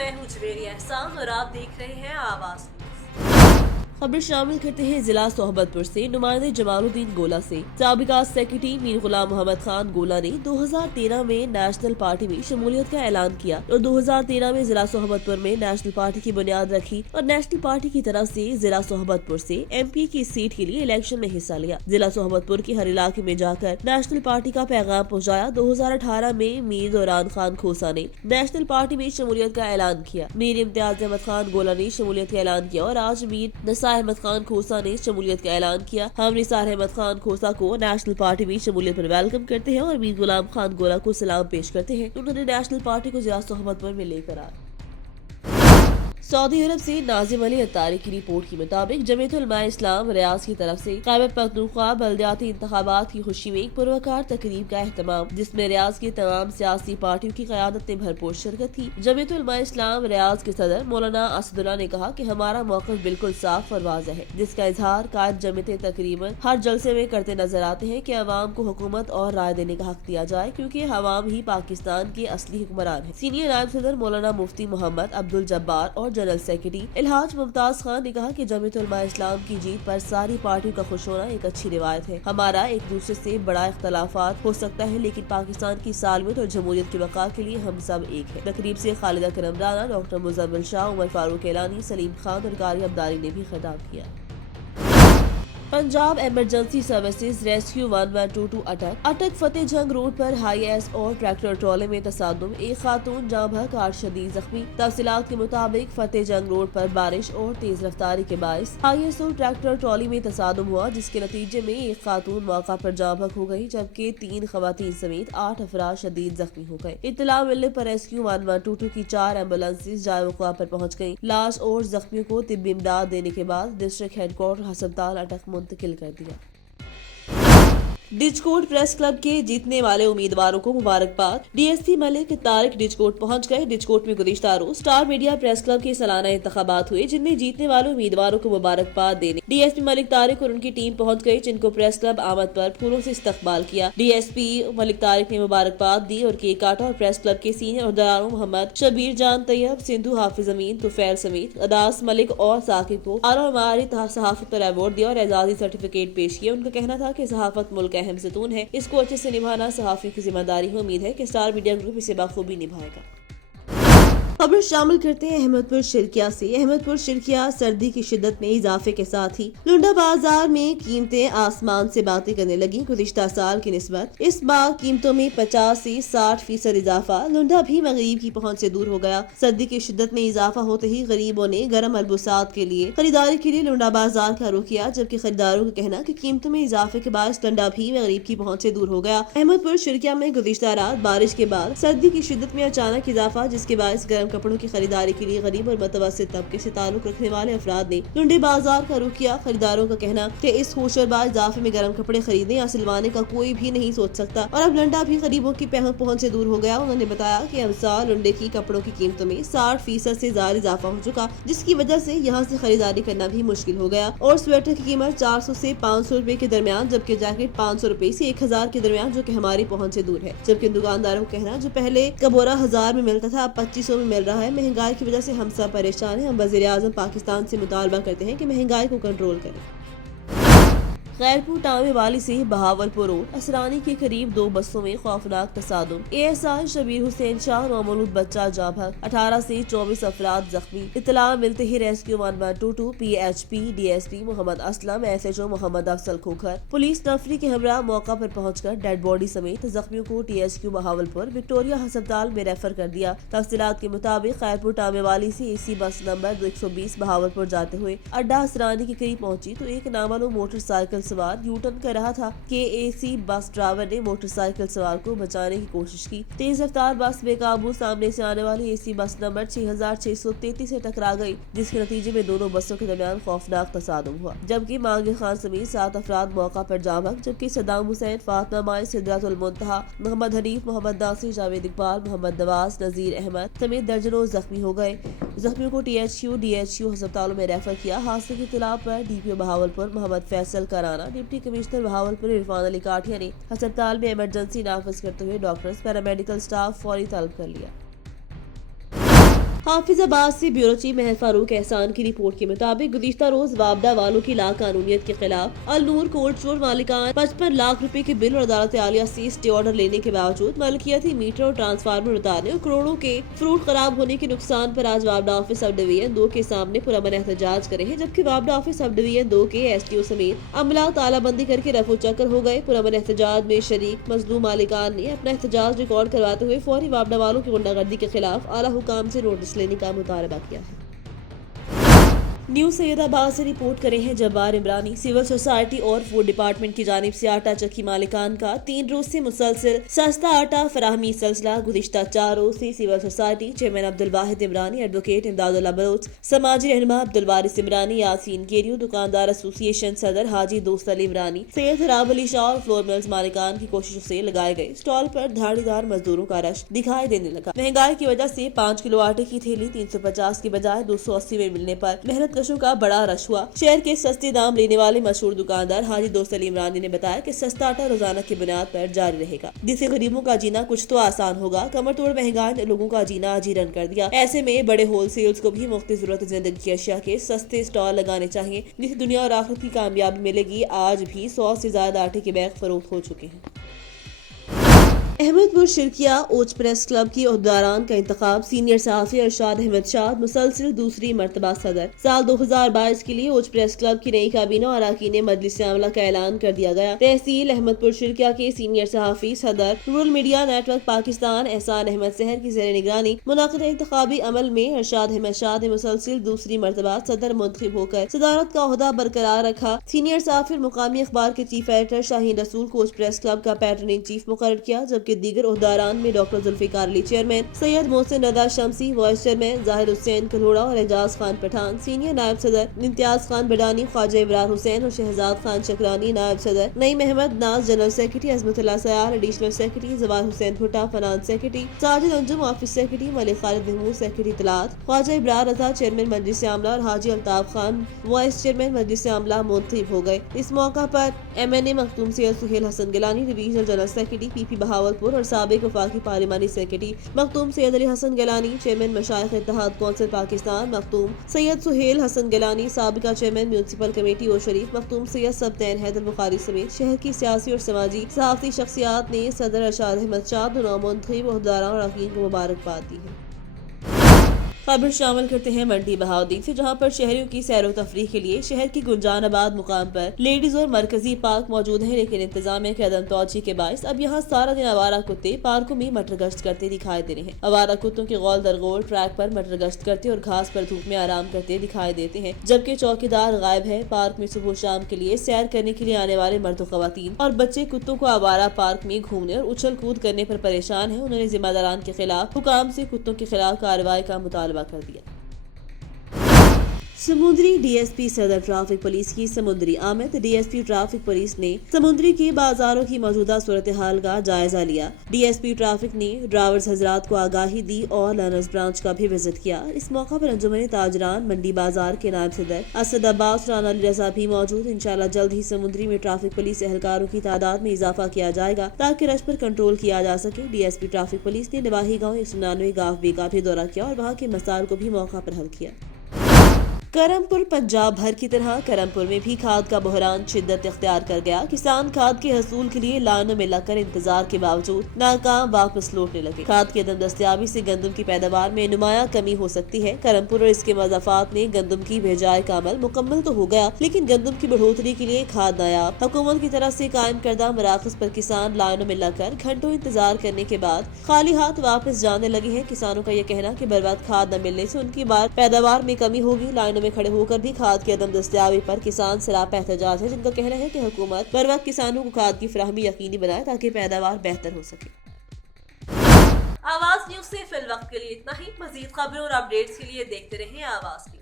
मैं हूँ जवेरी एहसान और आप देख रहे हैं आवाज। खबर शामिल करते हैं जिला सोहबतपुर से। नुमाइंदे जमालुद्दीन गोला से साबिका सेक्रेटरी मीर गुलाम मोहम्मद खान गोला ने 2013 में नेशनल पार्टी में शमूलियत का ऐलान किया और 2013 में जिला सोहबतपुर में नेशनल पार्टी की बुनियाद रखी और नेशनल पार्टी की तरफ से जिला सोहबतपुर से MP की सीट के लिए इलेक्शन में हिस्सा लिया। जिला सोहबतपुर के हर इलाके में जाकर नेशनल पार्टी का पैगाम पहुँचाया। 2018 में मीर दौरान खान खोसा ने नेशनल पार्टी में शमूलियत का ऐलान किया। मीर इम्तियाज अहमद खान गोला ने शमूलियत का ऐलान किया और आज मीर अहमद खान खोसा ने शमूलियत का ऐलान किया। हम निसार अहमद खान खोसा को नेशनल पार्टी में शमूलियत पर वेलकम करते हैं और मीर गुलाम खान गोला को सलाम पेश करते हैं। उन्होंने नेशनल पार्टी को जिला सोहबतपुर में लेकर आए। सऊदी अरब से नाजिम अली अत्तारी की रिपोर्ट के मुताबिक जमीयत उलमा इस्लाम रियाज की तरफ से खैबर पख्तूनख्वा बल्दियाती इंतखाबात की खुशी में एक पुरवकार तकरीब का एहतमाम, जिसमें रियाज की तमाम सियासी पार्टियों की क़यादत ने भरपूर शिरकत की। जमीयत उलमा इस्लाम रियाज के सदर मौलाना असदुल्ला ने कहा कि हमारा मौक़िफ़ बिल्कुल साफ और वाज़ेह है, जिसका इजहार कायद जमीयतें तकरीबन हर जलसे में करते नजर आते हैं कि अवाम को हुकूमत और राय देने का हक दिया जाए, क्योंकि अवाम ही पाकिस्तान के असली हुक्मरान है। सीनियर नायब सदर मौलाना मुफ्ती मोहम्मद अब्दुल जब्बार और जनरल सेक्रेटरी इल्हाज मुमताज खान ने कहा कि जमीयत उलमा इस्लाम की जीत पर सारी पार्टियों का खुश होना एक अच्छी रिवायत है। हमारा एक दूसरे से बड़ा इख्तलाफात हो सकता है, लेकिन पाकिस्तान की सालमियत और जमहूरियत की बका के लिए हम सब एक है। तकरीब से खालिदा करम राना, डॉक्टर मुजम्मिल शाह, उमर फारूक एलानी, सलीम खान और कारी अब्दाली ने भी खिताब किया। पंजाब इमरजेंसी सर्विसेज रेस्क्यू 1122 अटक फतेह जंग रोड पर हाईएस और ट्रैक्टर ट्रॉले में तसादुम, एक खातून जाँ बहक 8 शदीद जख्मी। तफसीलात के मुताबिक फतेह जंग रोड पर बारिश और तेज रफ्तारी के बायस हाईएस और ट्रैक्टर ट्रॉली में तसादुम हुआ, जिसके नतीजे में एक खातून मौका पर जाँ बहक हो गई, जबकि 3 खवातीन समेत 8 अफराद शदीद जख्मी हो गए। इत्तला मिलने पर रेस्क्यू 1122 की 4 एम्बुलेंसेज जाए वक़्वा पर पहुँच गयी। लाश और जख्मियों को तिब्बी इमदाद देने के बाद डिस्ट्रिक्ट हेडक्वार्टर अस्पताल अटक मुंतकिल कर दिया। डिजकोट प्रेस क्लब के जीतने वाले उम्मीदवारों को मुबारकबाद। DSP मलिक तारिक डिजकोट पहुंच गए। डिजकोट में गुज़िश्ता रोज स्टार मीडिया प्रेस क्लब के सालाना इंतखाबात हुए, जिनमें जीतने वाले उम्मीदवारों को मुबारकबाद देने DSP मलिक तारिक और उनकी टीम पहुंच गई, जिनको प्रेस क्लब आमद पर फूलों से इस्तकबाल किया। DSP मलिक तारिक ने मुबारकबाद दी और केक काटा और प्रेस क्लब के सीनियर अहदेदारों मोहम्मद शबीर जान तैयब, सिंधु, हाफिज अमीन, तुफैल समेत अदास मलिक और साकिब को आला और मारी सहाफत पर अवार्ड दिया और एजाजी सर्टिफिकेट पेश किया। उनका कहना था कि सहाफत मुल्क अहम सतून है, इसको अच्छे से निभाना सहाफी की जिम्मेदारी है। उम्मीद है कि स्टार मीडिया ग्रुप इसे बखूबी निभाएगा। खबर शामिल करते हैं अहमदपुर शिरकिया से। अहमदपुर शिरकिया सर्दी की शिद्दत में इजाफे के साथ ही लुंडा बाजार में कीमतें आसमान से बातें करने लगी। गुज़िश्ता साल की निस्बत इस बार कीमतों में 50 से 60% इजाफा। लुंडा भी मगरीब की पहुंच से दूर हो गया। सर्दी की शिद्दत में इजाफा होते ही गरीबों ने गर्म मलबूसात के लिए खरीदारी के लिए लुंडा बाजार का रुख किया, जबकि खरीदारों का कहना कि कीमतों में इजाफे के बाद लुंडा भी मगरीब की पहुंच से दूर हो गया। अहमदपुर शिरकिया में गुज़िश्ता रात बारिश के बाद सर्दी की शिद्दत में अचानक इजाफा, जिसके बायस गर्म कपड़ों की खरीदारी के लिए गरीब और मतवसत तबके से ताल्लुक रखने वाले अफराद ने लुंडे बाजार का रुख किया। खरीदारों का कहना कि इस होशरबा इजाफे में गर्म कपड़े खरीदने या सिलवाने का कोई भी नहीं सोच सकता और अब लुंडा भी गरीबों की पहुंच से दूर हो गया। उन्होंने बताया कि अब साल लुंडे की कपड़ों की कीमतों में 60% से ज्यादा इजाफा हो चुका, जिसकी वजह से यहाँ से खरीदारी करना भी मुश्किल हो गया। और स्वेटर की कीमत 400 से 500 रुपए के दरमियान, जबकि जैकेट 500 रुपए से 1000 के दरमियान, जो कि हमारी पहुंच से दूर है। जबकि दुकानदारों का कहना जो पहले कबोरा 1000 में मिलता था अब 2500 में मिल रहा है। महंगाई की वजह से हम सब परेशान हैं। हम वज़ीर आज़म पाकिस्तान से मुतालबा करते हैं कि महंगाई को कंट्रोल करें। खैरपुर टामे वाली से बहावलपुर रोड असरानी के करीब 2 बसों में खौफनाक तसादुम। ASI शबीर हुसैन शाह नौमौलूद बच्चा जाँ बहक, 18 से 24 अफराद जख्मी। इत्तला मिलते ही rescue 1122 PHP DSP Mohammad Aslam, SHO Mohammad Afzal Khokhar, police नफरी के हमरा मौका पर पहुंचकर डेड बॉडी समेत जख्मियों को THQ बहावलपुर विक्टोरिया अस्पताल में रेफर कर दिया। तफसीलात के मुताबिक खैरपुर टामे वाली से AC बस नंबर 120 बहावलपुर जाते हुए अड्डा असरानी के करीब पहुंची तो एक नामालूम मोटरसाइकिल सवार यूटर्न कर रहा था कि AC बस ड्राइवर ने मोटरसाइकिल सवार को बचाने की कोशिश की। तेज रफ्तार बस बेकाबू सामने से आने वाली AC बस नंबर 6633 से टकरा गई, जिसके नतीजे में दोनों बसों के दरमियान खौफनाक तसादुम हुआ, जबकि मांगे खान समेत 7 अफराद मौका पर जाँ बहक, जबकि सद्दाम हुसैन, फातिमा माई, सिदरतुल मुंतहा, मोहम्मद हनीफ, मोहम्मद नासिर, जावेद इकबाल, मोहम्मद नवाज, नजीर अहमद समेत दर्जनों जख्मी हो गए। जख्मियों को THQ DHQ अस्पतालों में रेफर किया। हादसे की इत्तला पर DPO बहावलपुर मोहम्मद फैसल कराना, डिप्टी कमिश्नर बहावलपुर इरफान अली काठिया ने अस्पताल में इमरजेंसी नाफिज करते हुए डॉक्टर्स पैरामेडिकल स्टाफ फौरी तलब कर लिया। हाफिजाबाद से ब्यूरो चीफ महर फारूक एहसान की रिपोर्ट के मुताबिक गुज़िश्ता रोज वापदा वालों की लाकानूनियत के खिलाफ अलनूर कोल्ड स्टोर मालिकान 55 लाख रुपए के बिल और अदालत आलिया से स्टे ऑर्डर लेने के बावजूद मलकियती मीटर और ट्रांसफार्मर उतारने और करोड़ों के फ्रूट खराब होने के नुकसान पर आज वापडा ऑफिस सब डिवीजन 2 के सामने पुरअमन एहतजाज करे हैं, जबकि वापडा ऑफिस सब डिवीजन 2 के STO समेत अमला तालाबंदी करके रफो चक्कर हो गए। पुरअमन एहतजाज में शरीक मजलूम मालिकान ने अपना एहतजाज रिकॉर्ड करवाते हुए फौरी वापडा वालों की गुंडागर्दी के खिलाफ आला हुकाम से नोटिस लेने का मुतालबा किया है। न्यू सैयदाबाद से रिपोर्ट करे हैं जब्बार इमरानी। सिविल सोसाइटी और फूड डिपार्टमेंट की जानिब से आटा चक्की मालिकान का 3 रोज से मुसलसिल सस्ता आटा फराहमी सिलसिला गुज़िश्ता 4 रोज से सिविल सोसाइटी चेयरमैन अब्दुल वाहिद इमरानी, एडवोकेट इमदादुल्लाह बलोच, समाजी रहनुमा अब्दुल वारिस इमरानी, यासीन केरियो, दुकानदार एसोसिएशन सदर हाजी दोस्त अली इमरानी, सैयद हराब अली शाह और फ्लोर मिल्स मालिकान की कोशिशों से लगाए गए स्टॉल पर धाड़ीदार मजदूरों का रश दिखाई देने लगा। महंगाई की वजह से 5 किलो आटे की थैली 350 की बजाय 280 में मिलने पर मेहनत का बड़ा रश हुआ। शहर के सस्ते दाम लेने वाले मशहूर दुकानदार हाजी दोस्त अली इमरानी ने बताया कि सस्ता आटा रोजाना की बुनियाद पर जारी रहेगा, जिससे गरीबों का जीना कुछ तो आसान होगा। कमर तोड़ महंगाई ने लोगों का जीना अजीरन कर दिया। ऐसे में बड़े होलसेल्स को भी मुफ्त जरूरत जिंदगी की अशिया के सस्ते स्टॉल लगाने चाहिए, जिससे दुनिया और आखिरत की कामयाबी मिलेगी। आज भी 100 से ज्यादा आटे के बैग फरोख्त हो चुके हैं। अहमदपुर शिरकिया ओच प्रेस क्लब की ओहदेदारान का इंतखाब सीनियर सहाफी अरशाद अहमद शाह मुसलसिल दूसरी मरतबा सदर। साल 2022 के लिए ओच प्रेस क्लब की नई काबीना और अरकान मजलिस आमला का ऐलान कर दिया गया। तहसील अहमदपुर शिरकिया के सीनियर सहाफी सदर रूरल मीडिया नेटवर्क पाकिस्तान एहसान अहमद सहर की ज़ेर निगरानी मुनाक़िद इंतखाबी अमल में अरशाद अहमद शाह ने मुसलसिल दूसरी मरतबा सदर मुंतखब होकर सदारत का ओहदा बरकरार रखा। सीनियर सहाफी और मुकामी अखबार के चीफ एडिटर शाहीन रसूल को ओच प्रेस क्लब का पैटर्न इन चीफ मुकर्रर किया, जबकि दीगर ओहदेदारान में डॉक्टर जुल्फिकार अली चेयरमैन, सैयद मोहसिन रजा शमसी वाइस चेयरमैन, जाहिद हुसैन कल्होड़ा और एजाज खान पठान सीनियर नायब सदर, इम्तियाज खान बडानी, ख्वाजा इब्रार हुसैन और शहजाद खान चक्रानी नायब सदर, Naeem Ahmed Naz general secretary, Azmatullah Sayar additional secretary, Jawar Hussain Bhutta finance secretary, Sajid Anjum office secretary, Malik Khalid Mahmood secretary इत्तलात, ख्वाजा इब्रार रजा चेयरमैन मजलिस आमला और हाजी अल्ताफ खान वाइस चेयरमैन मजलिस आमला मुंतखब हो गए। इस मौका पर MNA Makhdoom Syed Suhail Hassan Gilani divisional general secretary PP Bahawalpur और साबिक वफाकी पार्लिमानी सेक्रेटरी मखदूम सैयद अली हसन गिलानी, चेयरमैन मशाइख इत्तेहाद कौंसिल पाकिस्तान मखदूम सैयद सुहेल हसन गिलानी, साबिका चेयरमैन म्यूनसिपल कमेटी और शरीफ मखदूम सैयद सबतैन हैदर बुखारी समेत शहर की सियासी और समाजी सहाफती शख्सियात ने सदर अरशाद अहमद शाह दोनों मुंतखब ओहदेदारों और अरकान को मुबारकबाद दी है। खबर शामिल करते हैं मंडी बहाउद्दीन से, जहां पर शहरियों की सैर व तफरीह के लिए शहर की गुंजानाबाद मुकाम पर लेडीज और मरकजी पार्क मौजूद है, लेकिन इंतजामिया के अदम तवज्जो के बायस अब यहाँ सारा दिन आवारा कुत्ते पार्कों में मटर गश्त करते दिखाई दे रहे हैं। आवारा कुत्तों के गौल दरगोल ट्रैक पर मटर गश्त करते और घास पर धूप में आराम करते दिखाई देते हैं, जबकि चौकीदार गायब है। पार्क में सुबह शाम के लिए सैर करने के लिए आने वाले मर्द खवातीन और बच्चे कुत्तों को आवारा पार्क में घूमने और उछल कूद करने पर परेशान है। उन्होंने जिम्मेदारान के खिलाफ हुकाम से कुत्तों के खिलाफ कार्रवाई का मुतालबा कर दिया। समुद्री DSP सदर ट्रैफिक पुलिस की समुद्री आमद। DSP ट्रैफिक पुलिस ने समुद्री के बाजारों की मौजूदा सूरत हाल का जायजा लिया। DSP ट्रैफिक ने ड्राइवर्स हजरात को आगाही दी और लर्नर्स ब्रांच का भी विजिट किया। इस मौका पर अंजुमन ताजरान मंडी बाजार के नायब सदर असद अब्बास राना अली रजा भी मौजूद। इंशाल्लाह जल्द ही समुद्री में ट्रैफिक पुलिस एहलकारों की तादाद में इजाफा किया जाएगा ताकि रश पर कंट्रोल किया जा सके। DSP ट्रैफिक पुलिस ने निवाही गाँव 199 गाँव बे का भी दौरा किया और वहाँ के मसाइल को भी मौका पर हल किया। करमपुर पंजाब भर की तरह करमपुर में भी खाद का बहरान शिद्दत इख्तियार कर गया। किसान खाद के हसूल के लिए लाइनों में लगकर इंतजार के बावजूद नाकाम वापस लौटने लगे। खाद की अदम दस्तयाबी से गंदम की पैदावार में नुमाया कमी हो सकती है। करमपुर और इसके मज़ाफात में गंदम की भेजाई का अमल मुकम्मल तो हो गया, लेकिन गंदम की बढ़ोतरी के लिए खाद नायाब। हुकूमत की तरफ से कायम करदा मराकज पर किसान लाइनों में लगकर घंटों इंतजार करने के बाद खाली हाथ वापस जाने लगे हैं। किसानों का यह कहना कि बर्बाद खाद न मिलने से उनकी पैदावार में कमी होगी। लाइनों में खड़े होकर भी खाद की अदम दस्तयाबी पर किसान सरापा एहतजाज है, जिनका कहना है कि हुकूमत बर वक्त किसानों को खाद की फराहमी यकीनी बनाए ताकि पैदावार बेहतर हो सके। आवाज न्यूज से फिल वक्त के लिए इतना ही। मजीद खबरों और अपडेट्स के लिए देखते रहें आवाज।